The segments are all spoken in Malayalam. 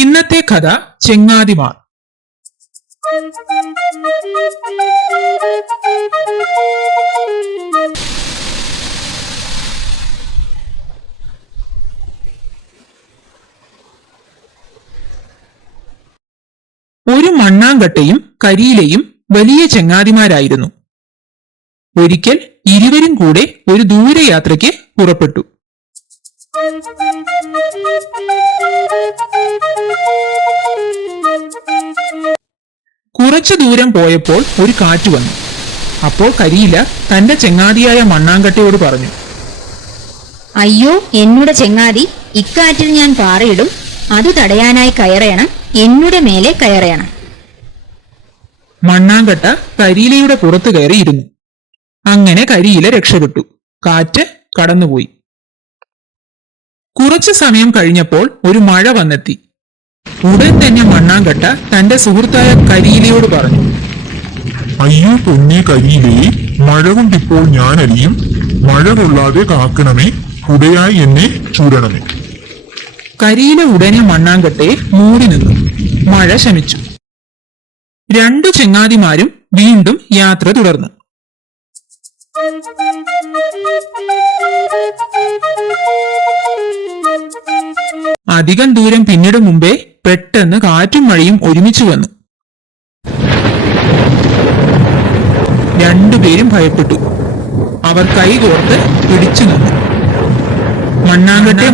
ഇന്നത്തെ കഥ ചെങ്ങാതിമാർ. ഒരു മണ്ണാങ്കട്ടയും കരിയിലയും വലിയ ചെങ്ങാതിമാരായിരുന്നു. ഒരിക്കൽ ഇരുവരും കൂടെ ഒരു ദൂരയാത്രയ്ക്ക് പുറപ്പെട്ടു. കുറച്ചു ദൂരം പോയപ്പോൾ ഒരു കാറ്റ് വന്നു. അപ്പോൾ കരിയില തന്റെ ചെങ്ങാതിയായ മണ്ണാങ്കട്ടയോട് പറഞ്ഞു, അയ്യോ എന്നുടെ ചെങ്ങാതി, ഇക്കാറ്റിൽ ഞാൻ പാറയിടും, അത് തടയാനായി കയറയണം, എന്നുടെ മേലെ കയറയണം. മണ്ണാങ്കട്ട കരിയിലയുടെ പുറത്തു കയറിയിരുന്നു. അങ്ങനെ കരിയില രക്ഷപ്പെട്ടു. കാറ്റ് കടന്നുപോയി. കുറച്ചു സമയം കഴിഞ്ഞപ്പോൾ ഒരു മഴ വന്നെത്തി. ഉടൻ തന്നെ മണ്ണാങ്കട്ട തന്റെ സുഹൃത്തായ കരിയിലയോട് പറഞ്ഞു, അയ്യോ പൊന്നെ കരിയിലേ, മഴ കൊണ്ടിപ്പോൾ ഞാൻ അലിയും, മഴ കൊള്ളാതെ കാക്കണമേ, കുടയായി എന്നെ ചൂടണമേ. കരിയില ഉടനെ മണ്ണാങ്കട്ടയെ മൂടി നിന്നു. മഴ ശമിച്ചു. രണ്ടു ചെങ്ങാതിമാരും വീണ്ടും യാത്ര തുടർന്നു. അധികം ദൂരം പിന്നിടും മുമ്പേ പെട്ടെന്ന് കാറ്റും മഴയും ഒരുമിച്ചു വന്നു. രണ്ടുപേരും ഭയപ്പെട്ടു. അവർ കൈകോർത്ത് പിടിച്ചു നിന്നു. മണ്ണാങ്കട്ടെ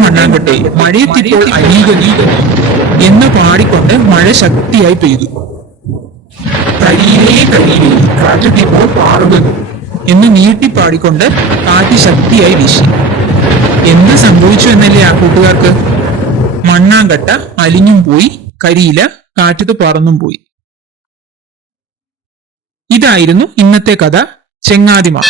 മഴയെത്തിപ്പോൾ അനീക എന്ന് പാടിക്കൊണ്ട് മഴ ശക്തിയായി പെയ്തു. കരിയിലേ കാറ്റെത്തിപ്പോൾ പാറുന്നു എന്ന് നീട്ടിപ്പാടിക്കൊണ്ട് കാറ്റ് ശക്തിയായി വീശി. എന്ത് സംഭവിച്ചു എന്നല്ലേ ആ കൂട്ടുകാർക്ക്? മണ്ണാങ്കട്ട അലിഞ്ഞും പോയി, കരിയില കാറ്റത്ത് പറന്നും പോയി. ഇതായിരുന്നു ഇന്നത്തെ കഥ ചെങ്ങാതിമാർ.